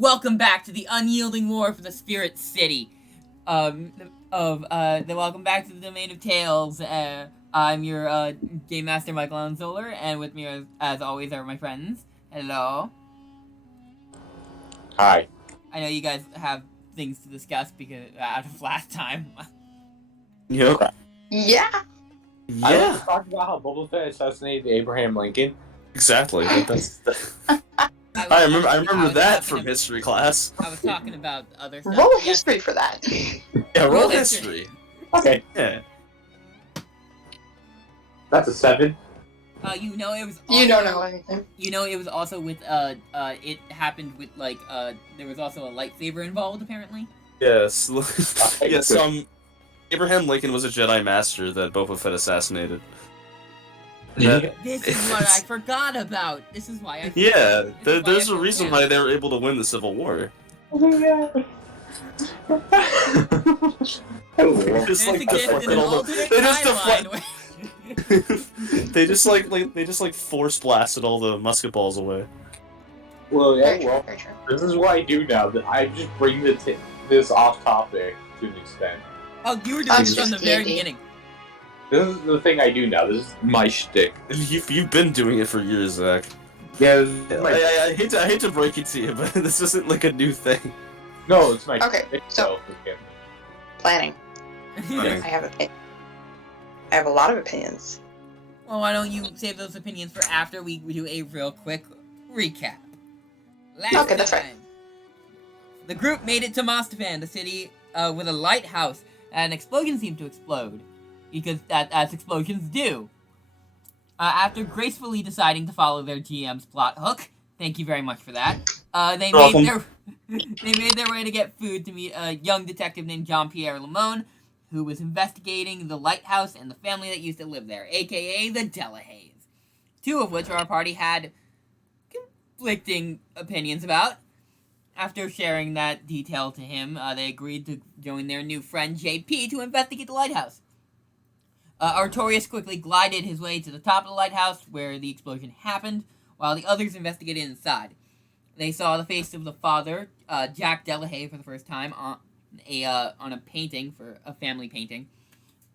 Welcome back to the unyielding war for the Spirit City. Welcome back to the Domain of Tales. I'm your Game Master Michael and Zoeller, and with me as always are my friends. Hello. Hi. I know you guys have things to discuss because out of last time. Yep. Yeah. Yeah. I want to talk about how Boba Fett assassinated Abraham Lincoln. Exactly. I remember that from history class. I was talking about other stuff. Roll history for that. Yeah, roll history. Okay. Yeah. That's a 7. You know it was. Also, You don't know anything. You know it was also with it happened with there was also a lightsaber involved apparently. Yes. Yes. Abraham Lincoln was a Jedi Master that Boba Fett assassinated. This is what I forgot about. This is why I. Yeah, there's a reason why they were able to win the Civil War. They just force blasted all the musket balls away. Well, yeah. Very Well, true, very true. this is what I do now. That I just bring this off topic to an extent. Oh, you were doing this from the very D&D. beginning. This is the thing I do now. This is my shtick. You've been doing it for years, Zack. Yeah. I hate to break it to you, but this isn't like a new thing. No, it's my Okay, shtick. so- Okay. Planning. Okay. I have a lot of opinions. Well, why don't you save those opinions for after we do a real quick recap? Okay, that's right. The group made it to Mostafan, the city with a lighthouse, and an explosion seemed to explode, because as explosions do. After gracefully deciding to follow their GM's plot hook, thank you very much for that. They made their way to get food to meet a young detective named Jean-Pierre Lamone, who was investigating the lighthouse and the family that used to live there, aka the Delahays. Two of which our party had conflicting opinions about. After sharing that detail to him, they agreed to join their new friend JP to investigate the lighthouse. Artorias quickly glided his way to the top of the lighthouse where the explosion happened, while the others investigated inside. They saw the face of the father, Jack Delahaye, for the first time on a painting, for a family painting.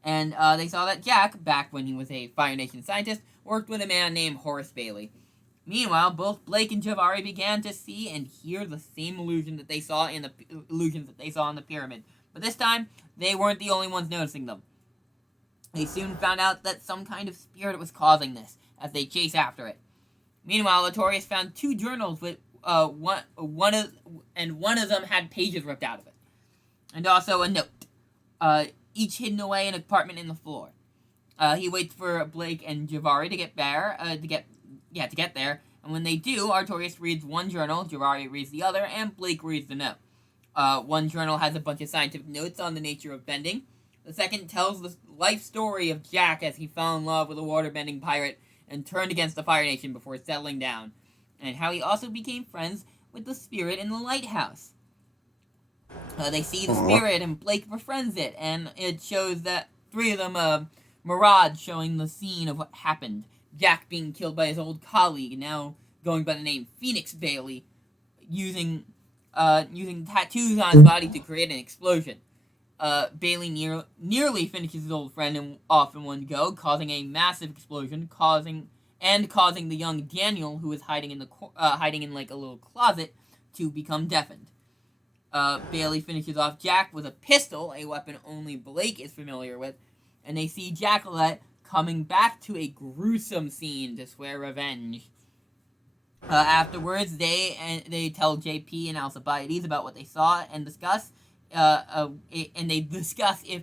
And they saw that Jack, back when he was a Fire Nation scientist, worked with a man named Horace Bailey. Meanwhile, both Blake and Givarri began to see and hear the same illusions that they saw in the pyramid. But this time, they weren't the only ones noticing them. They soon found out that some kind of spirit was causing this, as they chased after it. Meanwhile, Artorias found 2 journals with one of them had pages ripped out of it, and also a note, each hidden away in a compartment in the floor. He waits for Blake and Givarri to get there, and when they do, Artorias reads one journal, Givarri reads the other, and Blake reads the note. One journal has a bunch of scientific notes on the nature of bending. The second tells the life story of Jack as he fell in love with a waterbending pirate and turned against the Fire Nation before settling down, and how he also became friends with the spirit in the lighthouse. They see the spirit, and Blake befriends it, and it shows that 3 of them, Mirage showing the scene of what happened, Jack being killed by his old colleague, now going by the name Phoenix Bailey, using tattoos on his body to create an explosion. Bailey nearly finishes his old friend off in one go, causing a massive explosion, causing the young Daniel, who was hiding in like a little closet, to become deafened. Bailey finishes off Jack with a pistol, a weapon only Blake is familiar with, and they see Jacqueline coming back to a gruesome scene to swear revenge. Afterwards, they tell JP and Alcibiades about what they saw and discuss if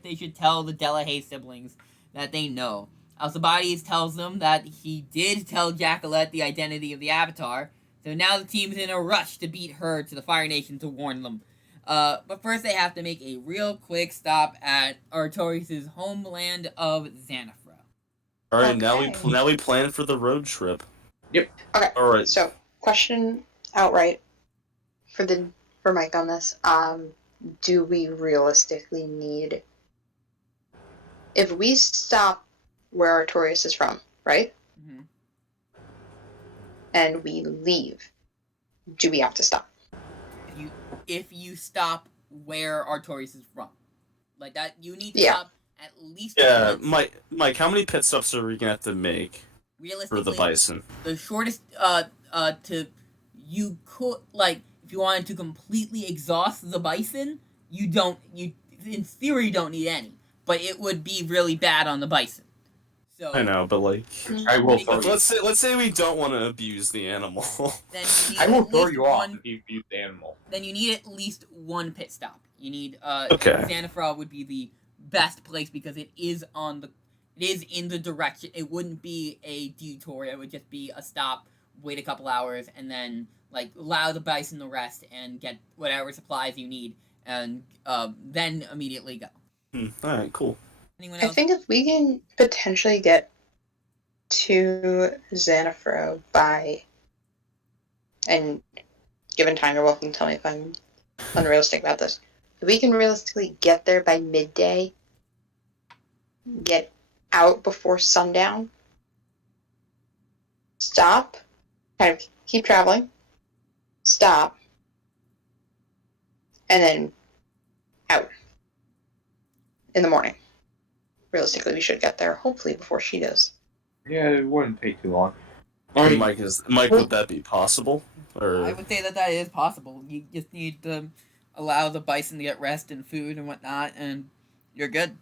they should tell the Delahaye siblings that they know. Alcibiades tells them that he did tell Jacqueline the identity of the Avatar, so now the team's in a rush to beat her to the Fire Nation to warn them. But first they have to make a real quick stop at Artorias' homeland of Zanifra. Alright, Okay. now we plan for the road trip. Yep. Okay. Alright. So, question outright for Mike on this. Do we realistically need, if we stop where Artorias is from, right? Mm-hmm. And we leave, do we have to stop? If if you stop where Artorias is from. Like that, you need to Yeah. stop at least Yeah, once. Mike, how many pit stops are we gonna have to make for the Realistically, bison? the shortest to you could if you wanted to completely exhaust the bison, you in theory don't need any, but it would be really bad on the bison. So I know, but like, I will Make- throw you. let's say we don't want to abuse the animal. then you need I will at throw least you off one. if you abuse the animal. Then you need at least one pit stop. You need Okay. Zanifra would be the best place because it is in the direction. It wouldn't be a detour. It would just be a stop, wait a couple hours, and then allow the bison to rest and get whatever supplies you need, and then immediately go. All right, cool. Anyone I else? think if we can potentially get to Zanifra by, and given time, you're welcome to tell me if I'm unrealistic about this. If we can realistically get there by midday, get out before sundown, stop, kind of keep traveling, stop, and then out in the morning. Realistically, we should get there hopefully before she does. Yeah, it wouldn't take too long. Hey, Mike, would that be possible? I Or would say that is possible. You just need to allow the bison to get rest and food and whatnot, and you're good.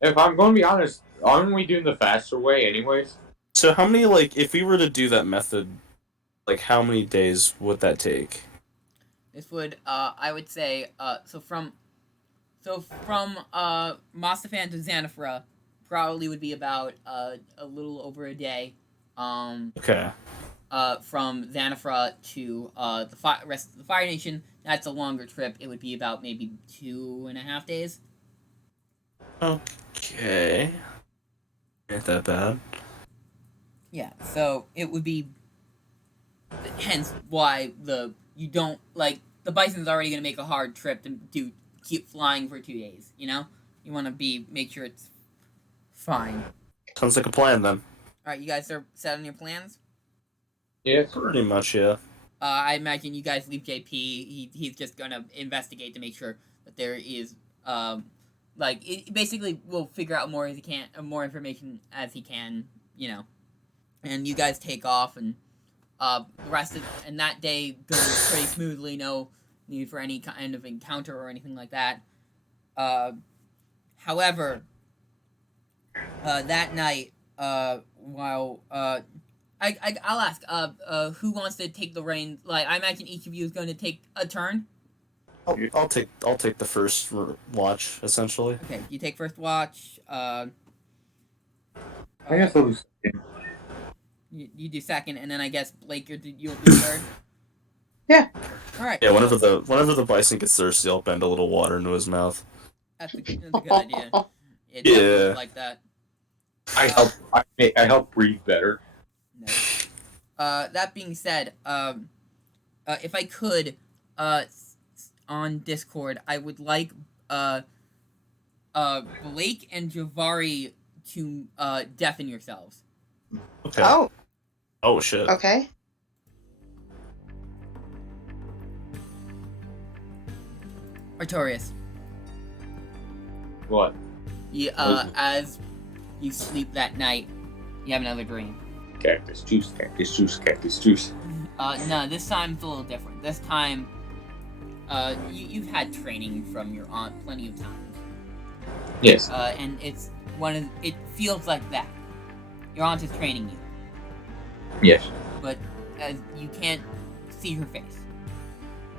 If I'm going to be honest, aren't we doing the faster way anyways? so how many if we were to do that method, how many days would that take? This would, I would say, from Mostafan to Zanifra, probably would be about a little over a day. Okay. From Zanifra to the rest of the Fire Nation, that's a longer trip. It would be about maybe 2.5 days. Okay. Ain't that bad. Yeah, so it would be. Hence why you don't the bison's already gonna make a hard trip to keep flying for 2 days. You know, you want to make sure it's fine. Sounds like a plan then. All right, you guys are set on your plans. Yes. Pretty much, yeah. I imagine you guys leave JP. He's just gonna investigate to make sure that there is basically we'll figure out more information as he can, and you guys take off and the rest of and that day goes pretty smoothly. No need for any kind of encounter or anything like that. However, that night, while I'll ask who wants to take the reins. I imagine each of you is going to take a turn. I'll take the first watch essentially. Okay, you take first watch. I guess I'll do second. You do second, and then I guess Blake, you'll do third. Yeah. All right. Yeah, whenever the bison gets thirsty, I'll bend a little water into his mouth. That's a good idea. It's Yeah. like that. I help breathe better. No. That being said, if I could, on Discord, I would like Blake and Givarri to deafen yourselves. Okay. Oh shit. Okay. Artorias, What? as you sleep that night, you have another dream. Cactus juice, cactus juice, cactus juice. No, this time it's a little different. This time, you've had training from your aunt plenty of times. Yes. And it feels like that. Your aunt is training you, Yes. but as you can't see her face.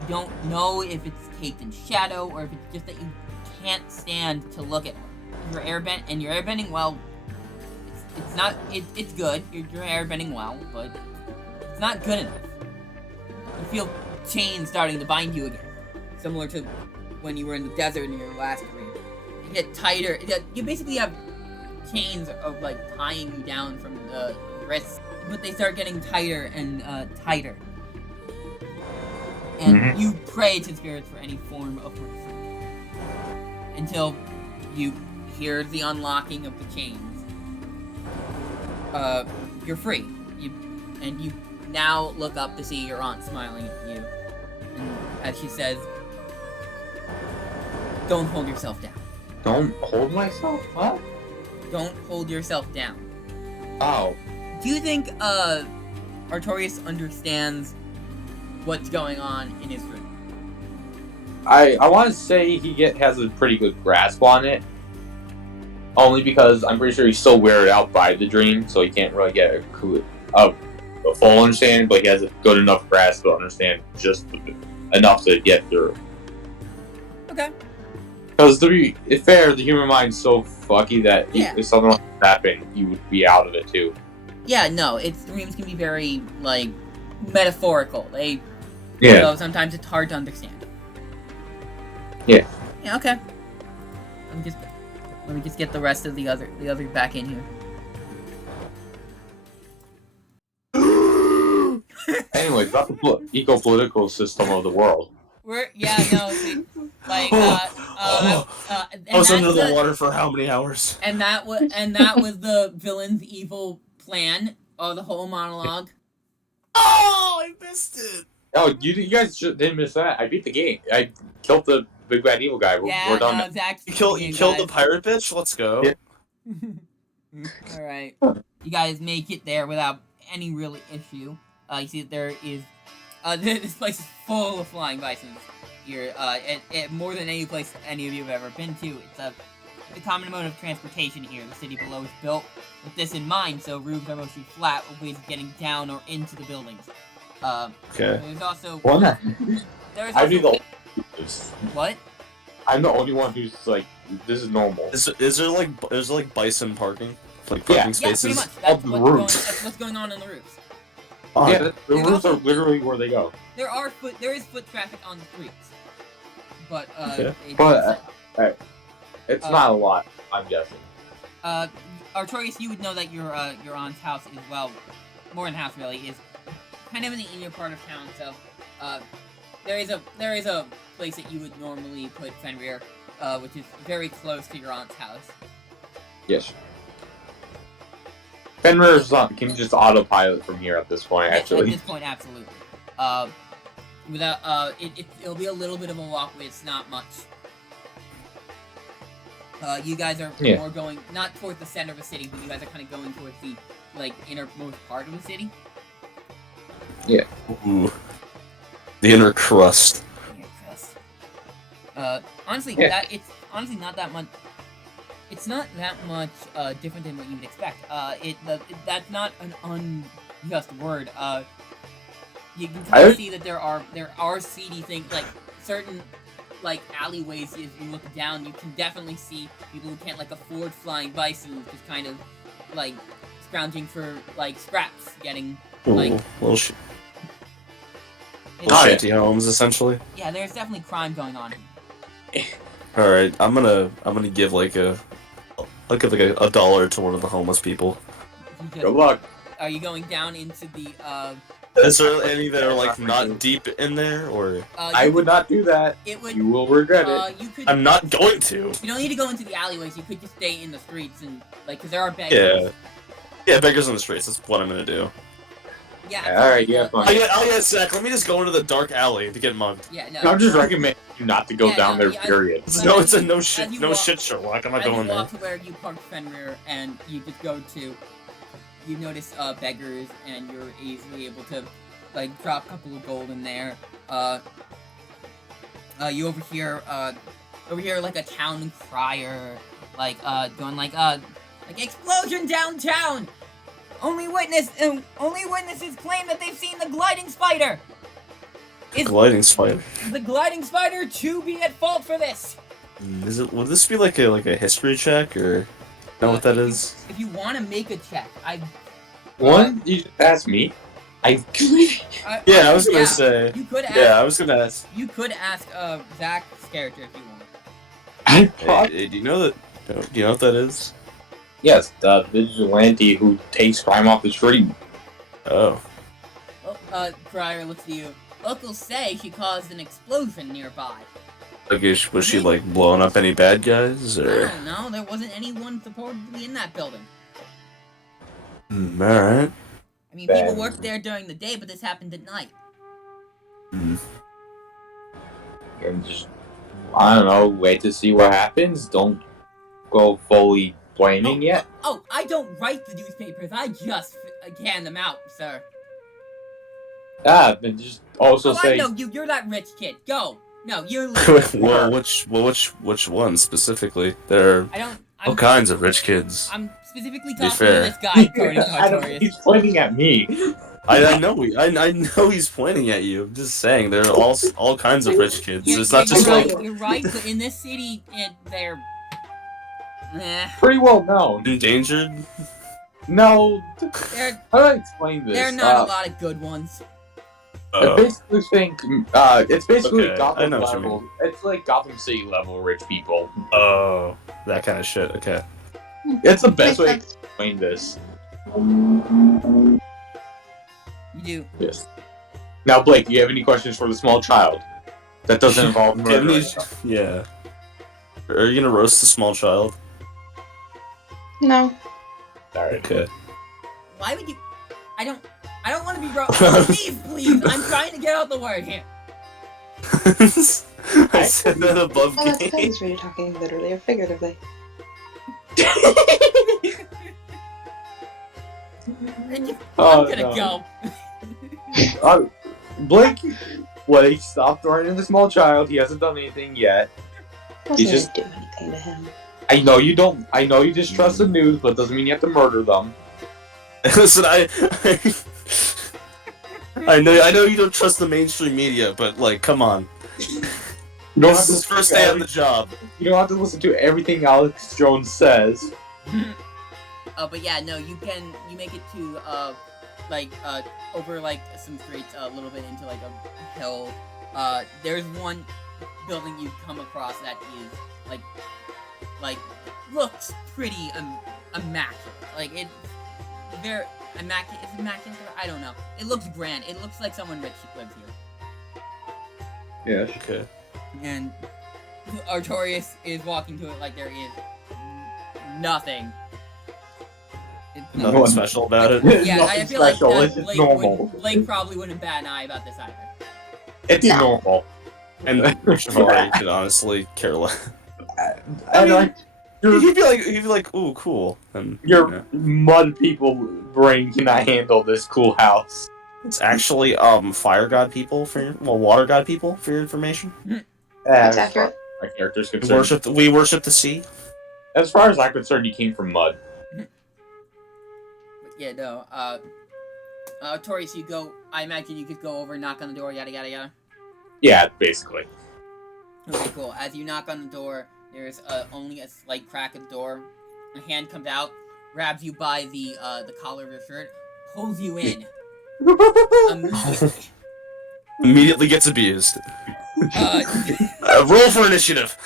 You don't know if it's caked in shadow or if it's just that you can't stand to look at her. You're airbending well. It's not. It's good. You're airbending well, but it's not good enough. You feel chains starting to bind you again, similar to when you were in the desert in your last dream. You get tighter. You basically have chains of tying you down from the wrists, but they start getting tighter and tighter. And you pray to spirits for any form of mercy until you hear the unlocking of the chains. You're free. You now look up to see your aunt smiling at you, and as she says, Don't hold yourself down. Don't hold myself? What? Don't hold yourself down. Oh. Do you think Artorias understands what's going on in his room? I want to say he has a pretty good grasp on it. Only because I'm pretty sure he's so weirded out by the dream, so he can't really get a full understanding, but he has a good enough grasp to understand just enough to get through. Okay. Because to be fair, the human mind's so fucky that if something like that happened, you would be out of it too. Yeah, no, dreams can be very, like, metaphorical. Yeah. So sometimes it's hard to understand. Yeah. Yeah, okay. Let me just get the rest of the other back in here. Anyways, about the eco-political system of the world. I was under the water for how many hours? And that was the villain's evil plan. The whole monologue. Oh, I missed it. Oh, you guys didn't miss that. I beat the game. I killed the big bad evil guy. We're done. No, Zack, You killed the pirate bitch? Let's go. Yeah. Alright. You guys make it there without any real issue. You see that there is... this place is full of flying bisons here. More than any place any of you have ever been to. It's the common mode of transportation here. The city below is built with this in mind, so roofs are mostly flat with ways of getting down or into the buildings. Okay. There's also... What? I'd be the... What? I'm the only one who's like, this is normal. Is there bison parking? Like parking spaces? Yeah, pretty much. That's what's going on in the roofs. Oh, yeah, the roofs are literally where they go. There is foot traffic on the streets. But, it's not a lot, I'm guessing. Artorias, you would know that your aunt's house is, well, more than house really, is kind of in the inner part of town, so, there is a place that you would normally put Fenrir, which is very close to your aunt's house. Yes. Fenrir's can just autopilot from here at this point, actually. At this point, absolutely. It'll be a little bit of a walk, but it's not much. You guys are more going, not towards the center of the city, but you guys are kind of going towards the, like, innermost part of the city. Yeah. Ooh. The inner crust. Honestly, it's honestly not that much. It's not that much different than what you would expect. That's not an unjust word. You can kind of see that there are seedy things, like certain like alleyways. If you look down, you can definitely see people who can't like afford flying bison, just kind of like scrounging for like scraps, getting like little shanty homes, essentially. Yeah, there's definitely crime going on. All right, I'm gonna give like a $1 to one of the homeless people. Good luck. Are you going down into the Is there any that are like not deep in there, or? I would not do that. You will regret it. I'm not going to. You don't need to go into the alleyways. You could just stay in the streets and like, cause there are beggars. Yeah, beggars on the streets. That's what I'm gonna do. Yeah. Alright, yeah, fine. Oh yeah, Zack. Let me just go into the dark alley to get mugged. Yeah, no. I'm just recommending you not to go down there. Period. No, it's a no shit Sherlock. I'm not going there. You walk to where you parked Fenrir, and you just go to. You notice beggars, and you're easily able to like drop a couple of gold in there. You overhear like a town crier, like going like explosion downtown. Only witnesses claim that they've seen the gliding spider. Gliding spider. The gliding spider to be at fault for this. Would this be like a history check, or know what that is? If you want to make a check, You just asked me. I was gonna say. You could ask. Yeah, I was gonna ask. You could ask Zack's character if you want. Do you know that? Do you know what that is? Yes, the vigilante who takes crime off the street. Oh. Well, Crier looks at you. Locals say she caused an explosion nearby. Like, was she like blowing up any bad guys, or? I don't know. There wasn't anyone supposedly in that building. Alright. I mean, people worked there during the day, but this happened at night. And just I don't know. Wait to see what happens. Don't go fully blaming yet. Oh, I don't write the newspapers. I just hand them out, sir. Then just also say. I know you. You're that rich kid. Go. No, you're leaving. which one specifically? There are all kinds of rich kids. I'm specifically talking to this guy, according to Artorias. He's pointing at me. I know he's pointing at you. I'm just saying there are all kinds of rich kids. It's not just right, like you're right, but in this city, they're pretty well known. Endangered? No. How do I explain this? There are not a lot of good ones. I basically think it's basically Okay, Gotham I know what you level. It's like Gotham City level rich people. Oh, that kind of shit. Okay. It's the best way to explain this. You do. Yes. Now, Blake, do you have any questions for the small child? That doesn't involve murder. Yeah. Are you gonna roast the small child? No. Alright. Okay. Why would you? I don't want to be wrong. Please. I'm trying to get out the word here. I said that above Well, that game. depends. Were you talking literally or figuratively? I'm gonna go. Blake, stop threatening the small child. He hasn't done anything yet. Wasn't gonna do anything to him. I know you don't. I know you distrust the news, but doesn't mean you have to murder them. Listen, I know you don't trust the mainstream media, but like, come on. This is his first day on the job. You don't have to listen to everything Alex Jones says. But yeah, no, you make it to over like some streets a little bit into like a hill. There's one building you come across that is like looks pretty immaculate. Like it's very immaculate. It's immaculate. I don't know. It looks grand. It looks like someone rich lives here. Yeah. Okay. And Artorias is walking to it like there is nothing. Nothing special about it. Yeah, I feel like It's Blake, normal. Blake probably wouldn't bat an eye about this either. It's No. normal. And Givarri could honestly care less. I mean, He'd be like, ooh, cool. And your mud people brain cannot handle this cool house. it's actually fire god people water god people for your information. That's accurate. My character's concerned. We worship the sea. As far as I'm concerned, you came from mud. But yeah, no. Artorias, you go. I imagine you could go over, knock on the door, yada yada yada. Yeah, basically. Okay, cool. As you knock on the door, there's only a slight crack of the door. A hand comes out, grabs you by the collar of your shirt, pulls you in. Immediately. Immediately gets abused. Roll for initiative.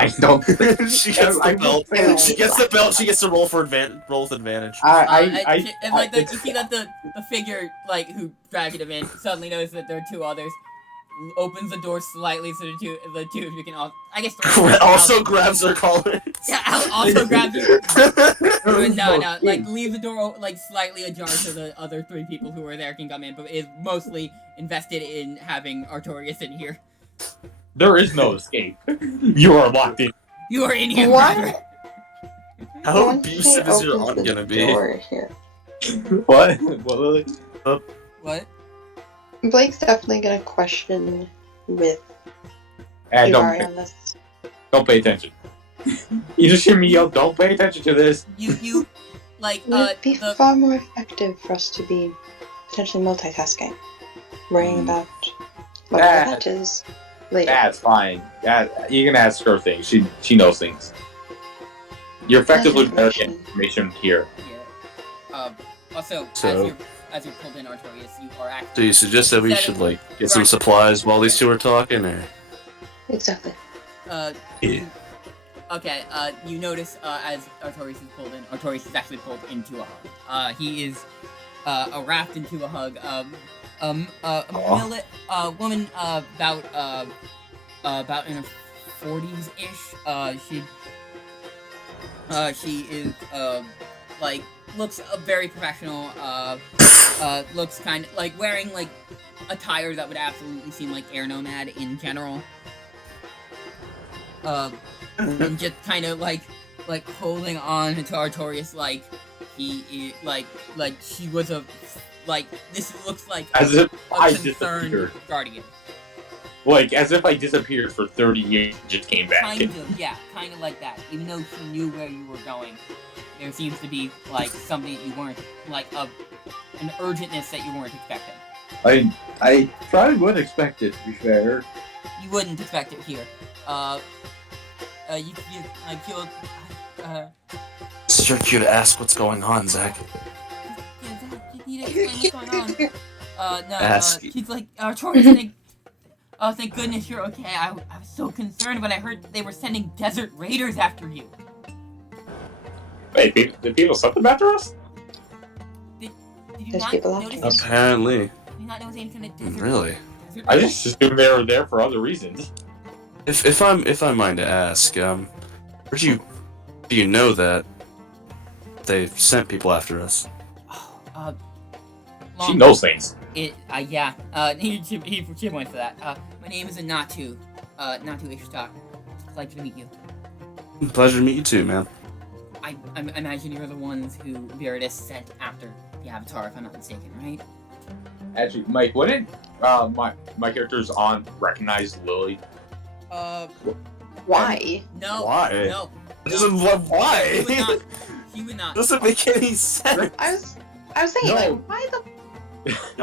I don't. She gets the belt. She gets the belt. She gets to roll with advantage. You see that the figure who dragged him in suddenly notices that there are two others. Opens the door slightly so the two of you can also grabs her collar. Yeah, also grabs you. No, leave the door slightly ajar so the other three people who are there can come in, but is mostly invested in having Artorias in here. There is no escape. You are locked in. You are in here. What? How abusive is your aunt gonna be? Here. What? What? Blake's definitely gonna question with Hey, Givarri on this. don't pay attention. You just hear me yell, don't pay attention to this. You Would it be far more effective for us to be potentially multitasking, worrying about whatever that is later? That's fine. You can ask her things. She knows things. You're effectively better getting information here. Yeah. Also, So- as you're pulled in, Artorias, you are actually. Do you suggest that we should get some supplies while these two are talking, or? Exactly. Yeah. Okay, you notice as Artorias is pulled in, Artorias is actually pulled into a hug. He is wrapped into a hug. A woman about in her 40s ish. She is looks very professional. Looks kind of wearing attire that would absolutely seem like Air Nomad in general. and just kind of like holding on to Artorias like he is like she was a like this looks like As if a I concerned disappeared. guardian. Like, as if I disappeared for 30 years and just came back. Kind of, yeah, kind of like that. Even though she knew where you were going, there seems to be like something that you weren't like an urgentness that you weren't expecting. I probably would expect it, to be fair. You wouldn't expect it here. You feel It's your cue to ask what's going on, Zack. yeah, Zack, you need to explain what's going on. No, Ask. she's like, Artorias, thank goodness you're okay. I was so concerned when I heard they were sending desert raiders after you. Wait, did people something after us? Did you There's not people notice? after us. Apparently. Did you not notice any kind of desert? Really? Desert I raiders? just assumed they were there for other reasons. If I mind to ask, where do you know that they sent people after us? She knows things. Yeah. He points for that. My name is Natu Ishtar. It's a pleasure to meet you. Pleasure to meet you too, man. I imagine you're the ones who Viridis sent after the Avatar, if I'm not mistaken, right? Actually, Mike, wouldn't my character's on recognize Lily? Why? No. Why? No. Why? He would not. Doesn't make any sense. I was thinking, No. like, why the?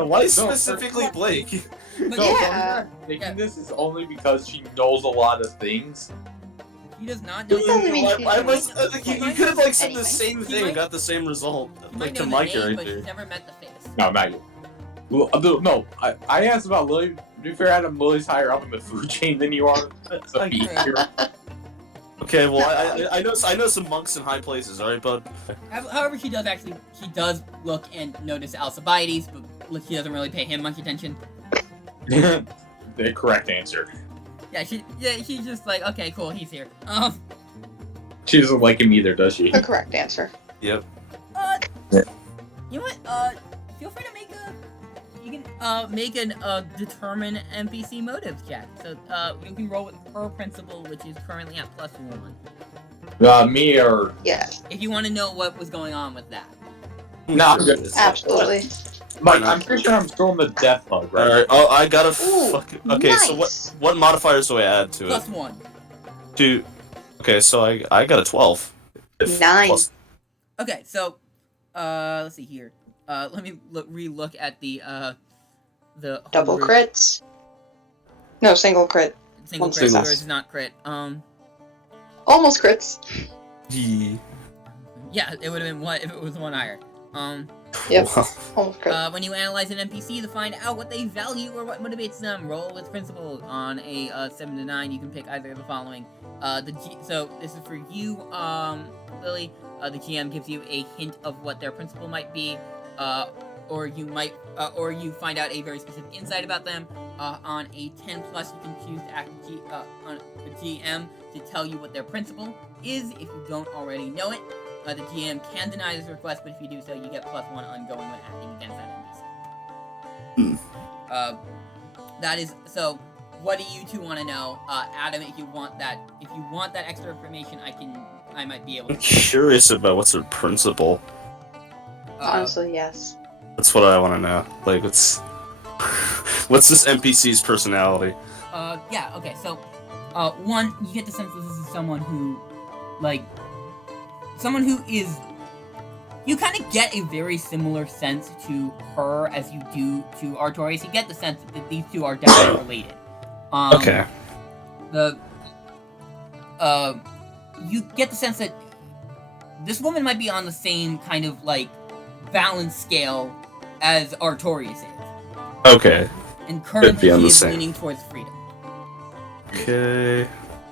Why specifically Blake? But Yeah. Thinking this is only because she knows a lot of things. He does not know. He doesn't mean she- You could have like said the Anything. same He thing might- and got the same result. He Like might to know my the name, but character. he's never met the face. No, not you. No, I asked about Lily. To be fair, Adam, Lily's higher up in the food chain than you are. So Okay. you're- Okay, well I know some monks in high places, alright, bud? However, she does look and notice Alcibiades, but she doesn't really pay him much attention. The correct answer. Yeah, she's just like, okay, cool, he's here. She doesn't like him either, does she? The correct answer. Yep. You know what? Feel free to make an determine NPC motives check. So, you can roll with her principal, which is currently at +1. Me or Yeah, If you want to know what was going on with that. nah? absolutely. Mike, I'm pretty sure I'm still in the death bug, right? Alright, oh I gotta Ooh, fucking okay, so nice. what modifiers do I add to it? +1. Okay, so I got a 12. 9. Plus- Okay, so, let's see here. Let me re-look at the Double homebrew- crits. No, single crit. Single One crit success. versus not crit. Almost crits. Yeah, it would have been one if it was one higher. Yep. Wow. Almost crit. When you analyze an NPC to find out what they value or what motivates them, roll with principle. On a 7 to 9, you can pick either of the following. So this is for you, Lily. The GM gives you a hint of what their principle might be, or you find out a very specific insight about them. On a 10+, you can choose to act on a GM to tell you what their principle is if you don't already know it. The GM can deny this request, but if you do so, you get +1 ongoing when acting against that NPC. That is so. What do you two want to know, Adam? If you want that extra information, I might be able I'm to. curious about what's her principle. Honestly, yes. That's what I want to know. Like, what's this NPC's personality? Yeah. Okay. So, one, you get the sense that this is someone who is. You kind of get a very similar sense to her as you do to Artorias. You get the sense that these two are definitely related. Okay. You get the sense that this woman might be on the same kind of balance scale as Artorias is, Okay. and be currently on she the is same. leaning towards freedom. Okay.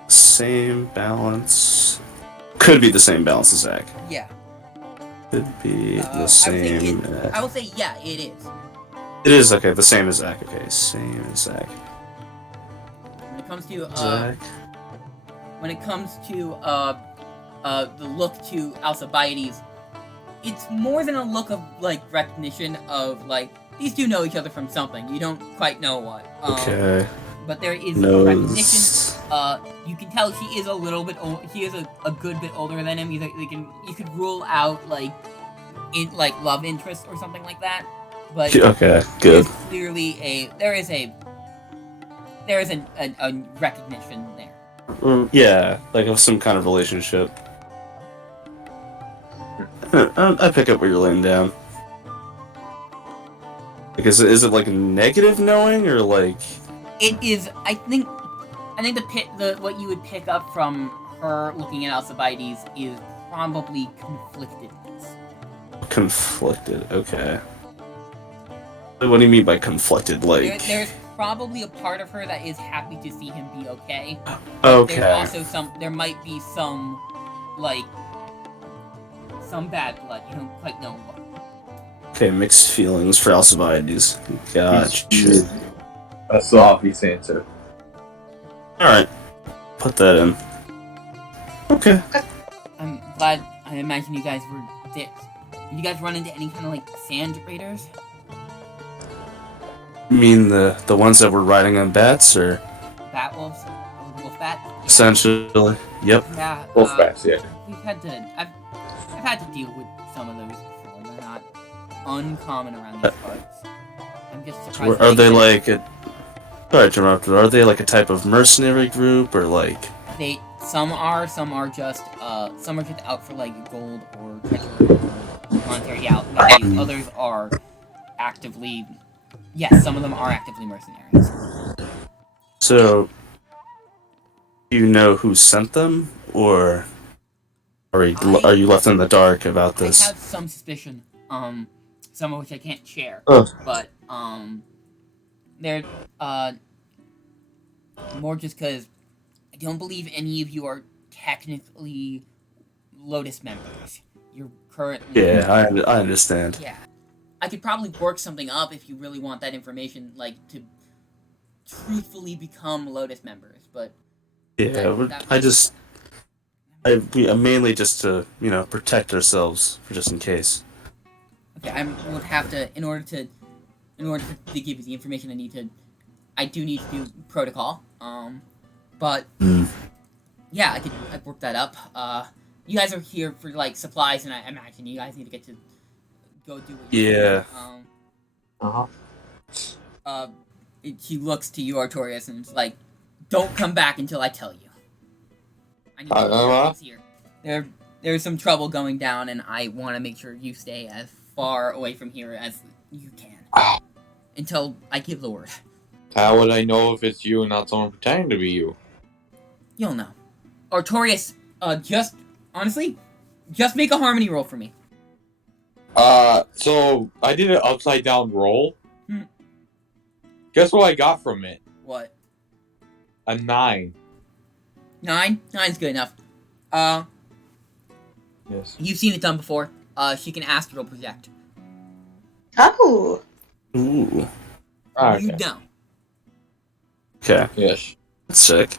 Same balance. Could be the same balance as Zack. Yeah. Could be I the would say same. I will say, yeah, it is. It is okay. The same as Zack. Okay, same as Zack. When it comes to Zack. the look to Alcibiades, it's more than a look of recognition of these two know each other from something. You don't quite know what. Okay. but there is Nose. recognition. You can tell he is a little bit old. He is a good bit older than him. You could rule out like love interest or something like that. But Okay, good. there's clearly there is a recognition there. Yeah, like of some kind of relationship. I pick up what you're laying down. Like, is it like negative knowing or like? It is. I think the what you would pick up from her looking at Alcibiades is probably conflictedness. Conflicted. Okay. What do you mean by conflicted? Like, there's probably a part of her that is happy to see him be okay. Okay. There's also there might be some bad blood. You don't quite know what. Okay, mixed feelings for Alcibiades. Gotcha. That's the obvious answer. Alright. Put that in. Okay. I'm glad. I imagine you guys were there. Did you guys run into any kind of like sand raiders? You mean the ones that were riding on bats, or? Bat wolves? Wolf bat? Essentially. Yep. Yeah. Both bats, yeah. I've had to deal with some of those before. They're not uncommon around these parts. I'm just surprised. Are they like a... Sorry to interrupt, are they like a type of mercenary group, or like... Some are just out for like gold or treasure or monetary out. Others are actively... Yes, some of them are actively mercenaries. So... Do you know who sent them, or... Are you left in the dark about this? I have some suspicion, some of which I can't share, but, they're, more just because I don't believe any of you are technically Lotus members. You're currently... Yeah, I understand. Yeah. I could probably work something up if you really want that information, like, to truthfully become Lotus members, but... Yeah, we mainly just to, protect ourselves, just in case. Okay, I would have to, in order to give you the information I do need to do protocol, but, yeah, I'd work that up. You guys are here for, like, supplies, and I imagine you guys need to get to go do what you do. He looks to you, Artorias, and it's like, don't come back until I tell you. I need to here. There's some trouble going down, and I want to make sure you stay as far away from here as you can. Until I give the word. How would I know if it's you and not someone pretending to be you? You'll know. Artorias, just make a harmony roll for me. So I did an upside down roll. Guess what I got from it? What? A 9. 9? 9's good enough. Yes. You've seen it done before. She can astral project. Oh. Ooh. Okay. You know. Okay. Yes. That's sick.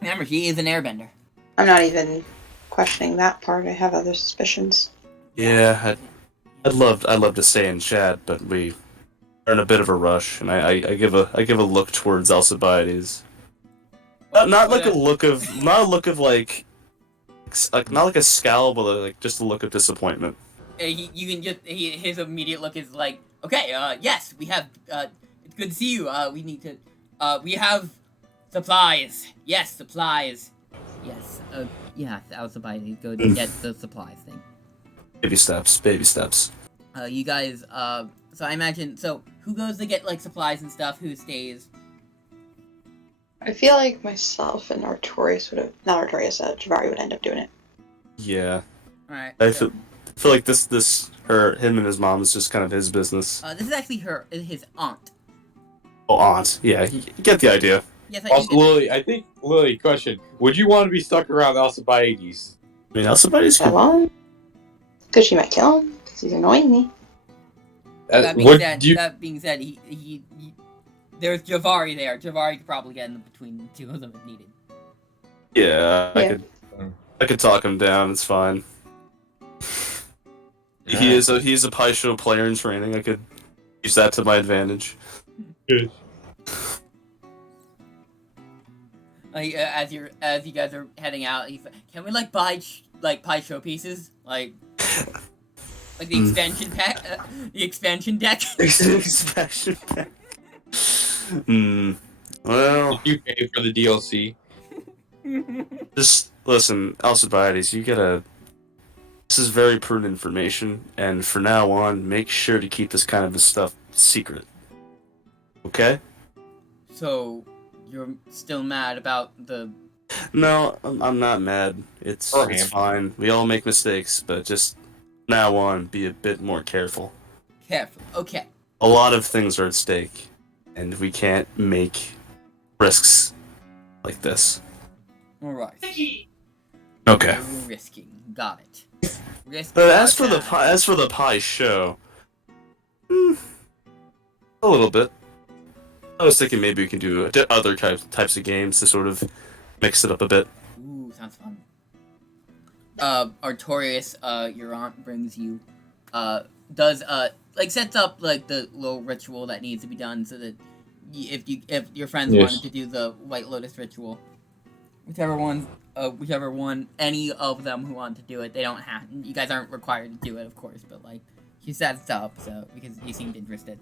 Remember, she is an airbender. I'm not even questioning that part. I have other suspicions. Yeah, I'd love to stay in chat, but we are in a bit of a rush, and I give a look towards Alcibiades. Not a look of like not like a scowl, but like just a look of disappointment. His immediate look is like, okay, yes, we have, it's good to see you, we need to, we have supplies. Yes, supplies. Yes, yeah, Alcibiades, go get the supplies thing. Baby steps. You guys, so I imagine, who goes to get, like, supplies and stuff, who stays? I feel like myself and Artorias Givarri would end up doing it. Yeah. Alright. I feel like him and his mom is just kind of his business. This is actually his aunt. Oh, aunt. Yeah, you get the idea. Yes, Also, Lily, question. Would you want to be stuck around Alcibiades? I mean, Alcibiades Come on. Because she might kill him, because he's annoying me. That being said, he there's Givarri there. Givarri could probably get in between the two of them if needed. Yeah, I could talk him down. It's fine. Yeah. He's a Pai Sho player in training. I could use that to my advantage. Good. As you guys are heading out, he's like, "Can we buy buy showpieces like the expansion pack, the expansion deck?" Expansion pack. Well, Did you pay for the DLC? just listen, Alcibiades, you gotta. This is very prudent information, and for now on, make sure to keep this kind of stuff secret. Okay? So, you're still mad about the... No, I'm not mad. It's fine. We all make mistakes, but just now on, be a bit more careful. Careful, okay. A lot of things are at stake, and we can't make risks like this. Alright. Okay. Risking, got it. But as for the pie show, a little bit. I was thinking maybe we can do other types of games to sort of mix it up a bit. Ooh, sounds fun. Artorias, your aunt brings you, sets up, the little ritual that needs to be done so that if your friends wanted to do the White Lotus ritual, whichever one, any of them who want to do it, they don't have, you guys aren't required to do it, of course, but, she sets up, so, because you seemed interested.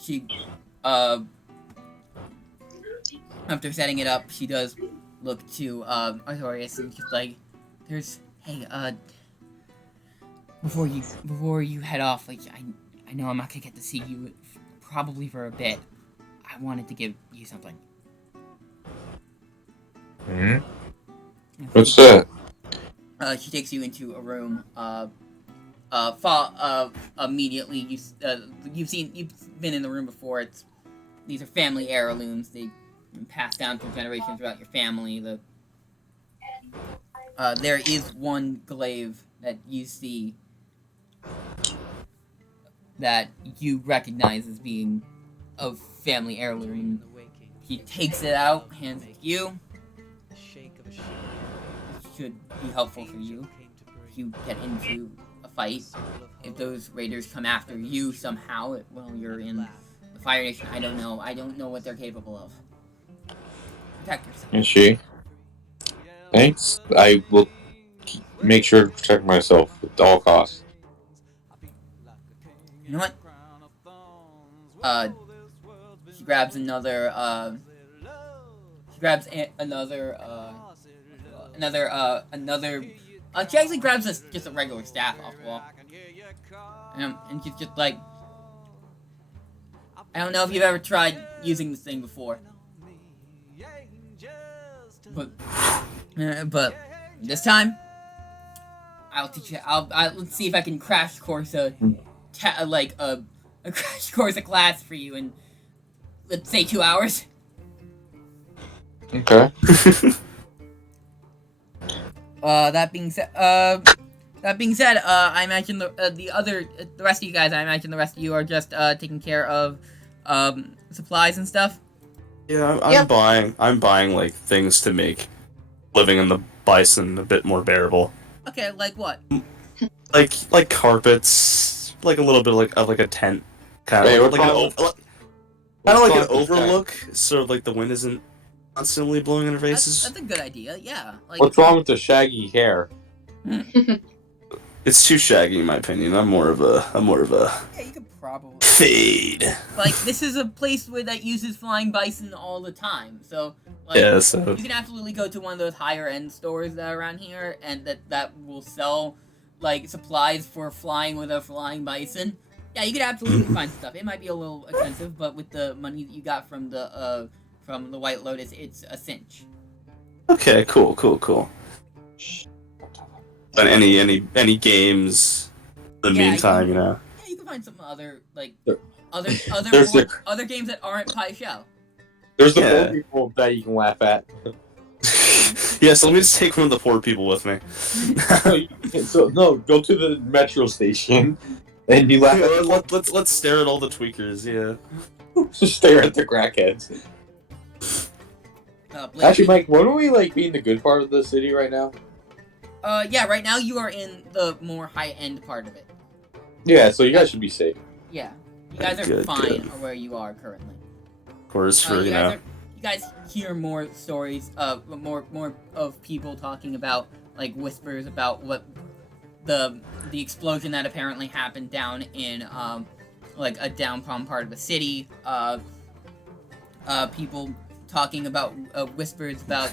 She, after setting it up, she does look to, Artorias, and she's like, before you head off, I know I'm not gonna get to see you probably for a bit. I wanted to give you something. What's that? She takes you into a room, immediately, you've been in the room before. These are family heirlooms. They've been passed down through generations throughout your family. There is one glaive that you see that you recognize as being a family heirloom. He takes it out, hands it to you. It should be helpful for you if you get into a fight. If those raiders come after you somehow while you're in the Fire Nation, I don't know what they're capable of. Protect yourself. Is she? Thanks. I will make sure to protect myself at all costs. You know what? She grabs another, she actually grabs just a regular staff off the wall. And she's just like, I don't know if you've ever tried using this thing before. But this time, I'll teach you, let's see if I can crash course a crash course a class for you in, let's say, 2 hours. Okay. That being said, I imagine the rest of you guys, are just taking care of supplies and stuff. Yeah, I'm buying things to make living in the bison a bit more bearable. Okay, like what? Like carpets, a little bit of a tent, kind of like an overlook, so the wind isn't constantly blowing in our faces. That's a good idea. Yeah. What's wrong with the shaggy hair? It's too shaggy, in my opinion. I'm more of a. Yeah, you could probably fade. This is a place that uses flying bison all the time, so so you can absolutely go to one of those higher end stores that are around here, and that will sell supplies for flying with a flying bison. Yeah, you could absolutely find stuff. It might be a little expensive, but with the money that you got from the White Lotus, it's a cinch. Okay, cool. But any games in the meantime, Yeah, you can find some other other games that aren't Pie Shell. There's the poor people that you can laugh at. Yeah, so let me just take one of the poor people with me. Go to the metro station and you laugh at let's stare at all the tweakers, yeah. Just stare at the crackheads. Actually, Mike, when are we being the good part of the city right now? Yeah, right now you are in the more high-end part of it. Yeah, so you guys should be safe. Yeah, you guys are fine where you are currently. course, for you know. You guys hear more stories, more of people talking about like whispers about what the explosion that apparently happened down in like a downtown part of the city. People talking about whispers about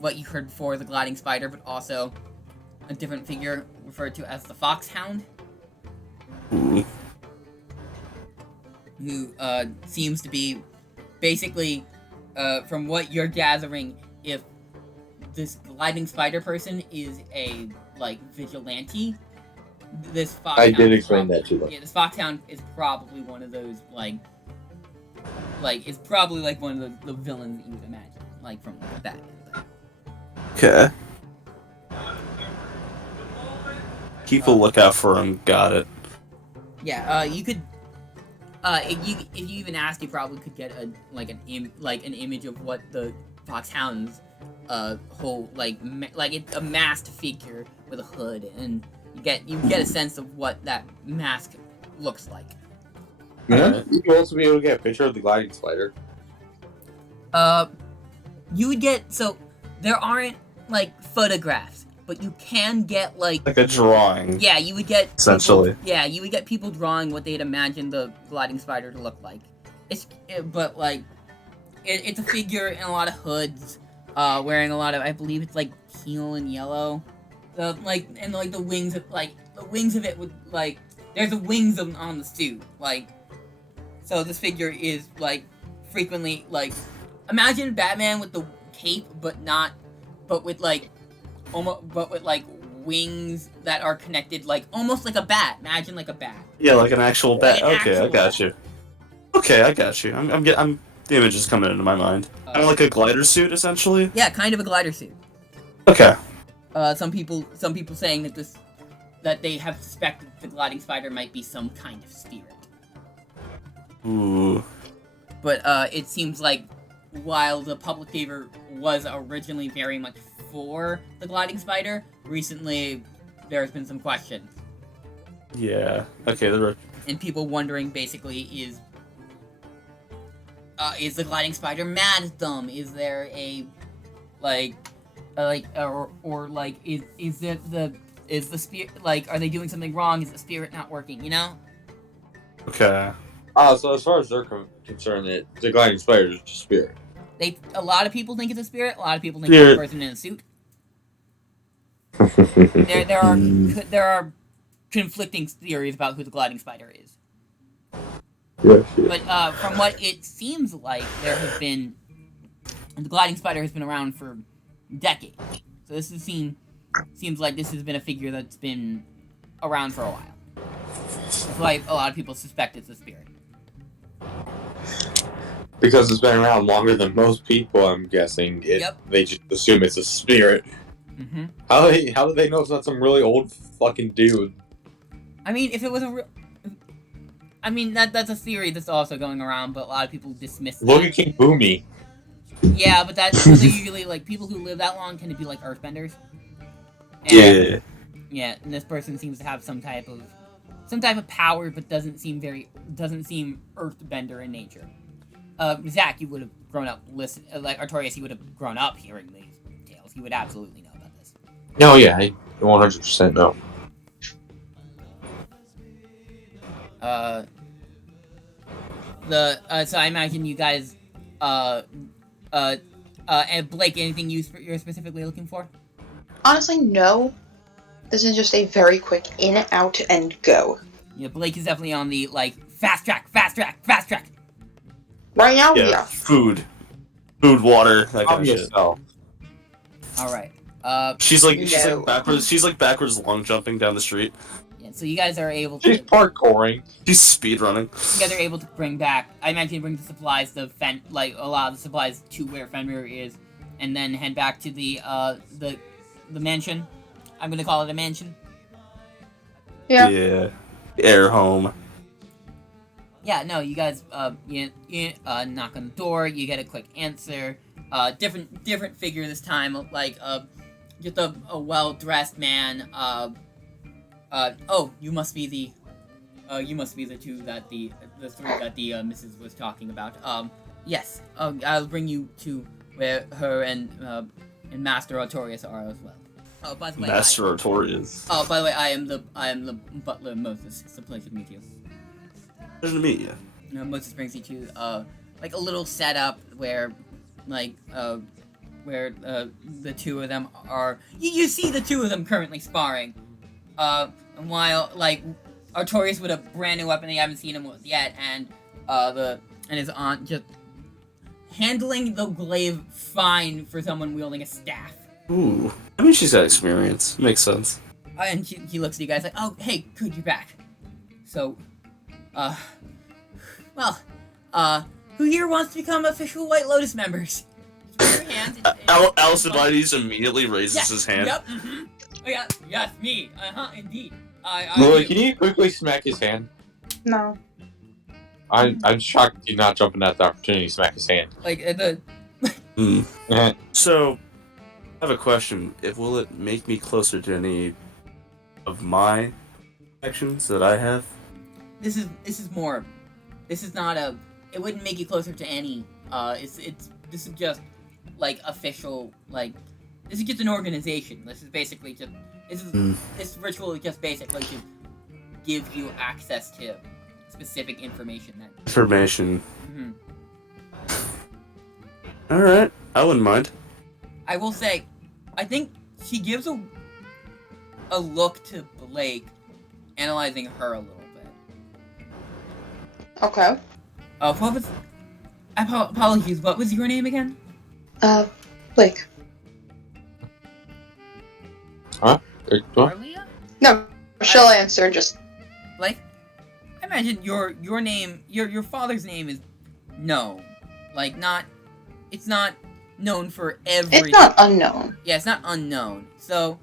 what you heard before, the gliding spider, but also a different figure referred to as the foxhound. Ooh. Who seems to be basically, from what you're gathering, if this gliding spider person is a like vigilante, this foxhound. I did explain that to them. Yeah, this foxhound is probably one of those like it's probably like one of the villains that you would imagine, like from like, that. Okay. Keep a lookout for him. Got it. Yeah, you could. If you even asked, you probably could get an image of what the foxhound's whole it's a masked figure with a hood, and you get a sense of what that mask looks like. Yeah, you'd also be able to get a picture of the gliding spider. You would get there aren't like photographs, but you can get like a drawing. Yeah, you would get essentially. You would get people drawing what they'd imagine the gliding spider to look like. It's a figure in a lot of hoods, wearing a lot of, I believe it's like teal and yellow, the wings of it would like there's the wings on the suit like. So this figure is like frequently like imagine Batman with the cape, but with wings that are connected, like almost like a bat. Imagine like a bat. Yeah, like an actual bat. Like Okay, I got you. Okay, I got you. I'm the image is coming into my mind. Kind of like a glider suit, essentially. Yeah, kind of a glider suit. Okay. Some people saying that they have suspected the gliding spider might be some kind of spirit. Ooh. But it seems like while the public favor was originally very much for the gliding spider, recently there's been some questions. Yeah. Okay. And people wondering basically is the gliding spider mad at them? Is there a is the spirit like are they doing something wrong? Is the spirit not working? You know? Okay. So as far as they're concerned, the gliding spider is just a spirit. A lot of people think it's a spirit. A lot of people think it's a person in a suit. There are conflicting theories about who the gliding spider is. Yes. But from what it seems like, the gliding spider has been around for decades. So this seems like this has been a figure that's been around for a while. That's why a lot of people suspect it's a spirit. Because it's been around longer than most people, I'm guessing. They just assume it's a spirit. Mm-hmm. How do they know it's not some really old fucking dude? I mean, if it was that's a theory that's also going around, but a lot of people dismiss that. Look at King Boomy. Yeah, but that's usually like people who live that long tend to be like earthbenders. And, Yeah. Yeah, and this person seems to have some type of power, but doesn't seem earthbender in nature. Zack, you would have grown up like Artorias, you would have grown up hearing these tales. You would absolutely know about this. No, yeah, I 100% know. So I imagine you guys, and Blake, anything you're specifically looking for? Honestly, no. This is just a very quick in, out, and go. Yeah, Blake is definitely on the fast track. Right now, yeah. Food, water, that kind of shit. Oh. All right. She's like backwards long jumping down the street. Yeah, so you guys are able to. She's parkouring. She's speed running. You guys are able to bring back. I imagine you bring the supplies a lot of the supplies to where Fenrir is, and then head back to the mansion. I'm gonna call it a mansion. Yeah. Yeah. Air home. Yeah, no, you guys, you knock on the door, you get a quick answer, different figure this time, just a well-dressed man, oh, you must be You must be the three that the Mrs. was talking about. Yes. I'll bring you to where her and Master Artorias are as well. Oh, by the way, Master Artorias. Oh, by the way, I am the butler Moses. It's a pleasure to meet you. Pleasure to meet you. Moses brings you to like a little setup where the two of them are. You see the two of them currently sparring. While like Artorias with a brand new weapon they haven't seen him with yet, and his aunt just handling the glaive fine for someone wielding a staff. Ooh, I mean she's got experience. Makes sense. And he looks at you guys like, oh, hey, good, you're back. So, who here wants to become official White Lotus members? Raise your hand. Alcibiades immediately raises his hand. Yep. Mm-hmm. Oh yeah, yes, me. Indeed. Lily, can you quickly smack his hand? No. I'm shocked you're not jumping at the opportunity to smack his hand. Like So, I have a question. Will it make me closer to any of my actions that I have? This is more. This is not a. It wouldn't make you closer to any. This is just like official. Like this is just an organization. This is basically just. This ritual is just basically to give you access to specific information. Information. Mm-hmm. All right, I wouldn't mind. I will say, I think she gives a look to Blake, analyzing her a little bit. Okay. What was? Apologies. What was your name again? Blake. Huh? Arlia? No, she'll answer. Just Blake. I imagine your name, your father's name is known, like not. It's not known for every. It's not unknown. Yeah, it's not unknown. So,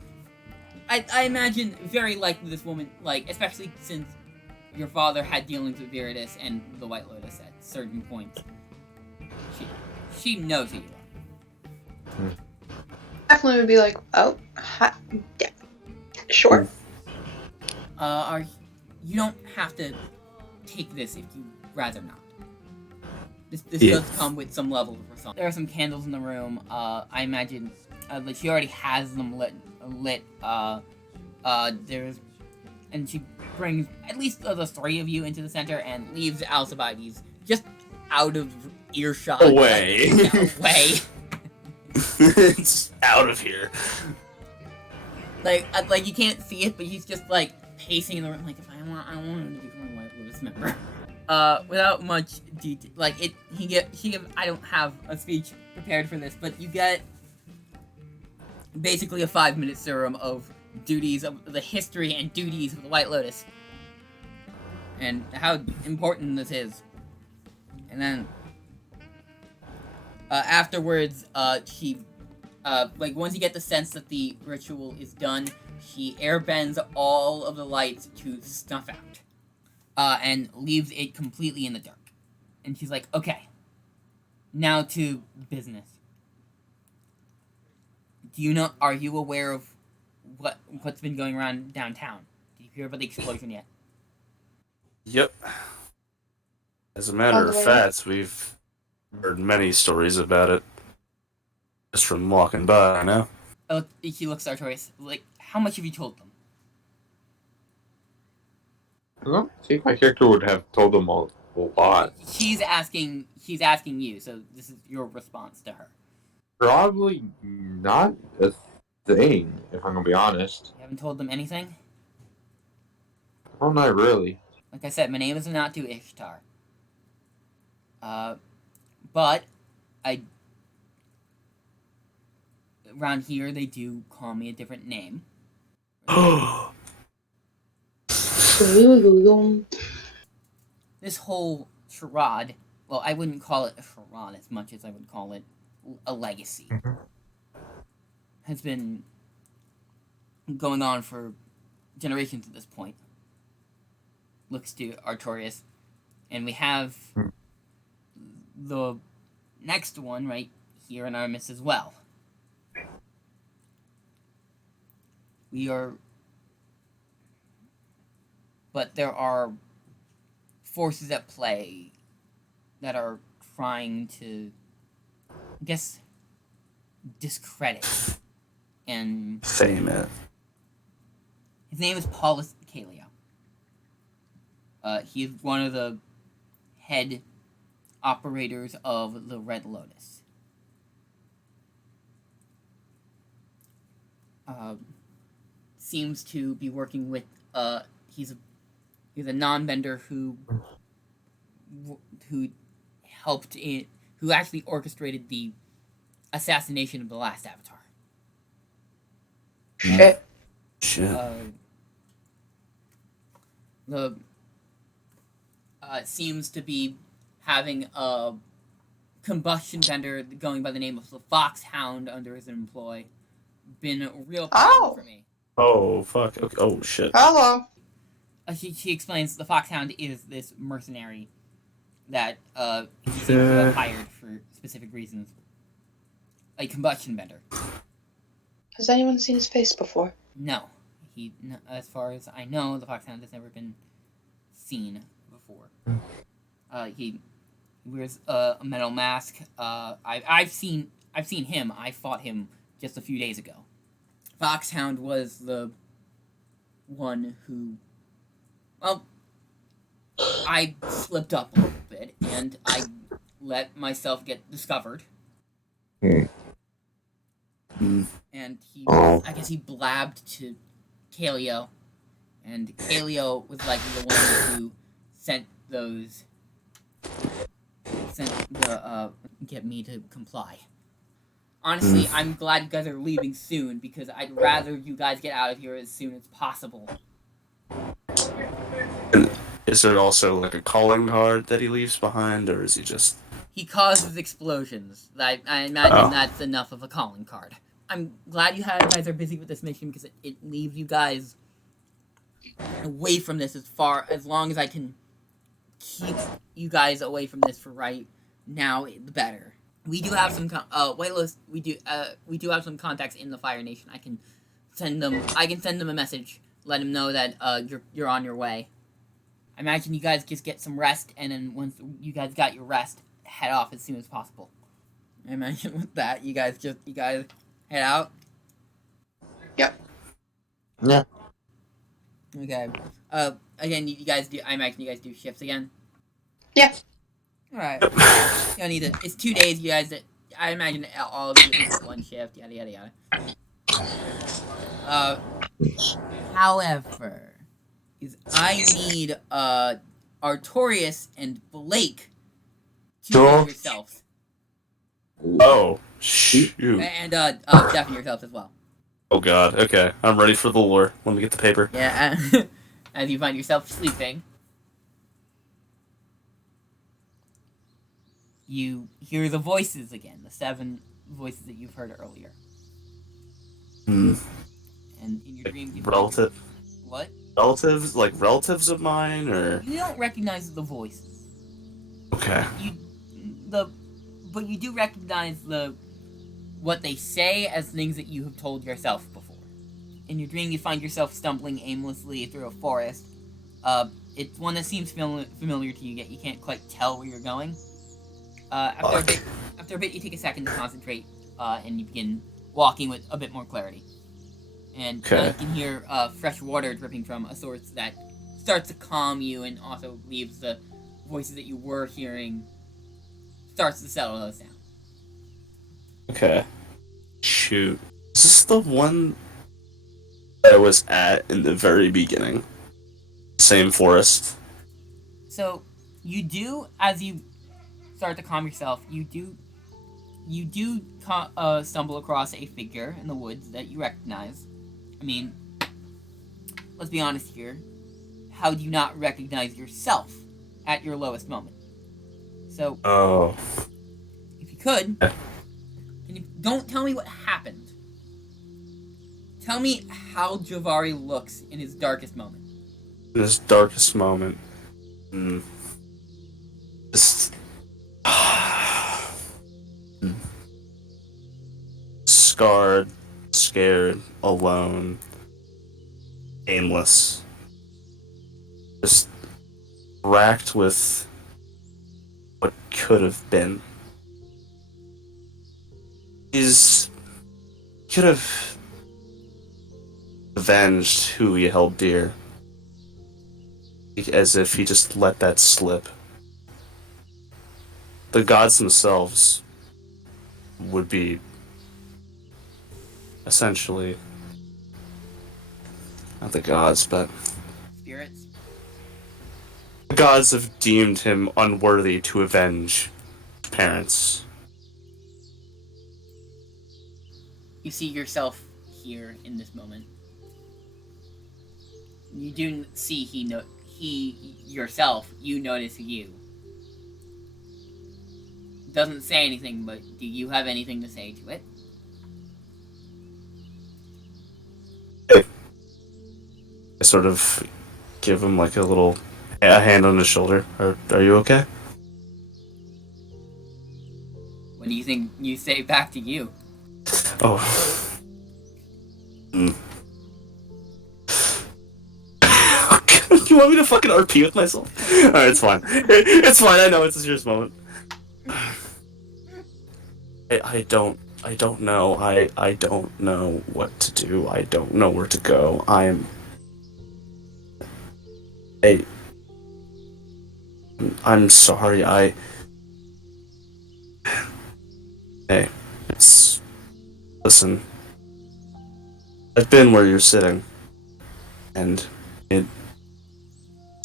I imagine very likely this woman, like, especially since your father had dealings with Viritus and the White Lotus at certain points. She knows who you are. Definitely would be like, oh, yeah, sure. You don't have to take this if you rather not. This Yeah. does come with some level of response. There are some candles in the room. I imagine that she already has them lit. There's, and she brings at least the three of you into the center and leaves Alcibiades just out of earshot. Away. Away. It's out of here. Like you can't see it, but he's just like pacing in the room. Like, if I want him to become a White Lotus member. Without much detail, like I don't have a speech prepared for this, but you get basically a 5-minute serum of duties of the history and duties of the White Lotus, and how important this is. And then afterwards, she like once you get the sense that the ritual is done, she airbends all of the lights to snuff out. And leaves it completely in the dark. And she's like, okay, now to business. Are you aware of what's been going around downtown? Did you hear about the explosion yet? Yep. As a matter of fact, we've heard many stories about it. Just from walking by, I know. Oh, he looks at Artorias. Like, how much have you told them? I think my character would have told them a lot. She's asking you, so this is your response to her. Probably not a thing, if I'm gonna be honest. You haven't told them anything? Oh, not really. Like I said, my name is not to Ishtar. But around here they do call me a different name. This whole charade, well, I wouldn't call it a charade as much as I would call it a legacy, has been going on for generations at this point. Looks to Artorias, and we have the next one right here in our midst as well. But there are forces at play that are trying to, I guess, discredit. And Fame it. his name is Paulus Kaleo. He is one of the head operators of the Red Lotus. Seems to be working with he's a non-bender who helped in, who actually orchestrated the assassination of the last Avatar. Shit. Shit. The seems to be having a combustion bender going by the name of the Foxhound under his employ. Been a real problem for me. Oh, fuck. Okay. Oh, shit. Hello. She explains the Foxhound is this mercenary that he seems to have hired for specific reasons. A combustion bender. Has anyone seen his face before? No. As far as I know, the Foxhound has never been seen before. He wears a metal mask. I've seen him. I fought him just a few days ago. Foxhound was the one who, well, I slipped up a little bit and I let myself get discovered. And I guess he blabbed to Kaleo, and Kaleo was likely the one who sent get me to comply. Honestly, I'm glad you guys are leaving soon, because I'd rather you guys get out of here as soon as possible. And is there also like a calling card that he leaves behind, or is he just... He causes explosions. I imagine that's enough of a calling card. I'm glad you guys are busy with this mission, because it leaves you guys away from this as long as I can keep you guys away from this for right now, the better. We do have some we do have some contacts in the Fire Nation. I can send them a message, let them know that you're on your way. I imagine you guys just get some rest, and then once you guys got your rest, head off as soon as possible. I imagine with that, you guys head out. Yep. Yeah. Okay. Again, you guys do. I imagine you guys do shifts again. Yeah. All right. You don't need to. It's 2 days. You guys. I imagine all of you at least one shift. Yada yada yada. However, is I need Artorias and Blake to heal yourselves. Oh, shoot. And deafen yourselves as well. Oh god, okay. I'm ready for the lore. Let me get the paper. Yeah, as you find yourself sleeping, you hear the voices again, the 7 voices that you've heard earlier. And in your dreams, you Relative? What? Relatives? Like relatives of mine, or? You don't recognize the voices. Okay. But you do recognize what they say as things that you have told yourself before. In your dream, you find yourself stumbling aimlessly through a forest. It's one that seems familiar to you, yet you can't quite tell where you're going. After a bit, you take a second to concentrate, and you begin walking with a bit more clarity. And you can hear fresh water dripping from a source that starts to calm you, and also leaves the voices that you were hearing, starts to settle those down. Okay. Shoot. Is this the one that I was at in the very beginning? Same forest? So, you do, as you start to calm yourself, you do stumble across a figure in the woods that you recognize. I mean, let's be honest here. How do you not recognize yourself at your lowest moment? So, if you could, don't tell me what happened. Tell me how Givarri looks in his darkest moment. In his darkest moment. Just... Scarred, scared, alone, aimless. Just racked with what could have been. He could have avenged who he held dear, as if he just let that slip. The gods themselves would be essentially not the gods, but Spirits? the gods have deemed him unworthy to avenge parents. You see yourself here in this moment. You do see he yourself. You notice you. Doesn't say anything, but do you have anything to say to it? I sort of give him like a hand on his shoulder. Are you okay? What do you think you say back to you? Oh. You want me to fucking RP with myself? Alright, it's fine. It's fine, I know it's a serious moment. I don't know. I don't know what to do. I don't know where to go. I'm sorry. Hey, listen. I've been where you're sitting, and this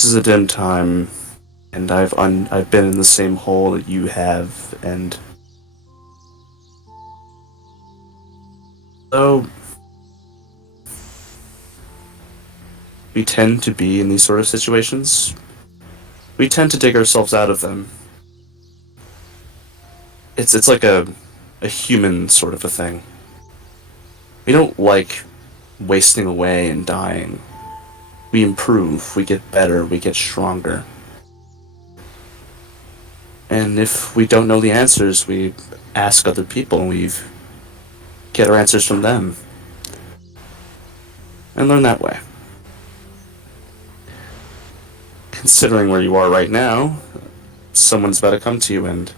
is a dim time, and I've been in the same hole that you have, and so we tend to be in these sort of situations. We tend to dig ourselves out of them. It's like a human sort of a thing. We don't like wasting away and dying. We improve, we get better, we get stronger. And if we don't know the answers, we ask other people and we get our answers from them. And learn that way. Considering where you are right now, someone's about to come to you and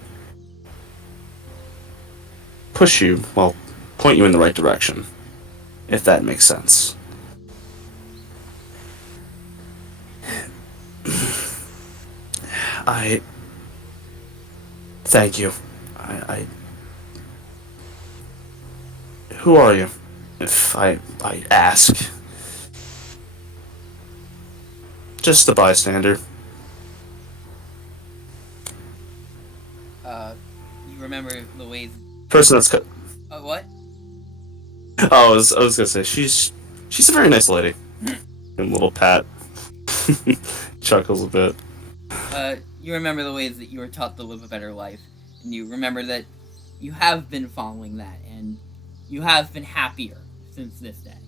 push you, well, point you in the right direction. If that makes sense. I thank you. Who are you? If I ask. Just a bystander. You remember the ways... Person that's what? Oh, I was gonna say she's a very nice lady. And a little pat. Chuckles a bit. You remember the ways that you were taught to live a better life, and you remember that you have been following that, and you have been happier since this day.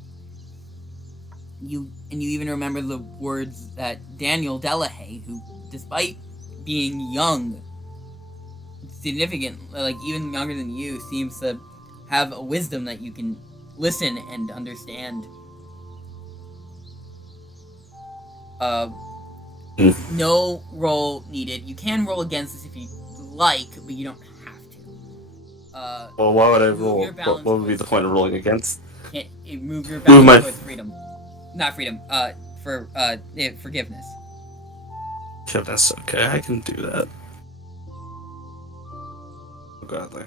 You even remember the words that Daniel Delahaye, who, despite being young, significant, like even younger than you, seems to have a wisdom that you can listen and understand. No roll needed. You can roll against this if you like, but you don't have to. Well, why would I roll? Your balance What would be the point of rolling against? Move your balance towards freedom. Not freedom, forgiveness. Forgiveness, okay, I can do that. Oh, godly.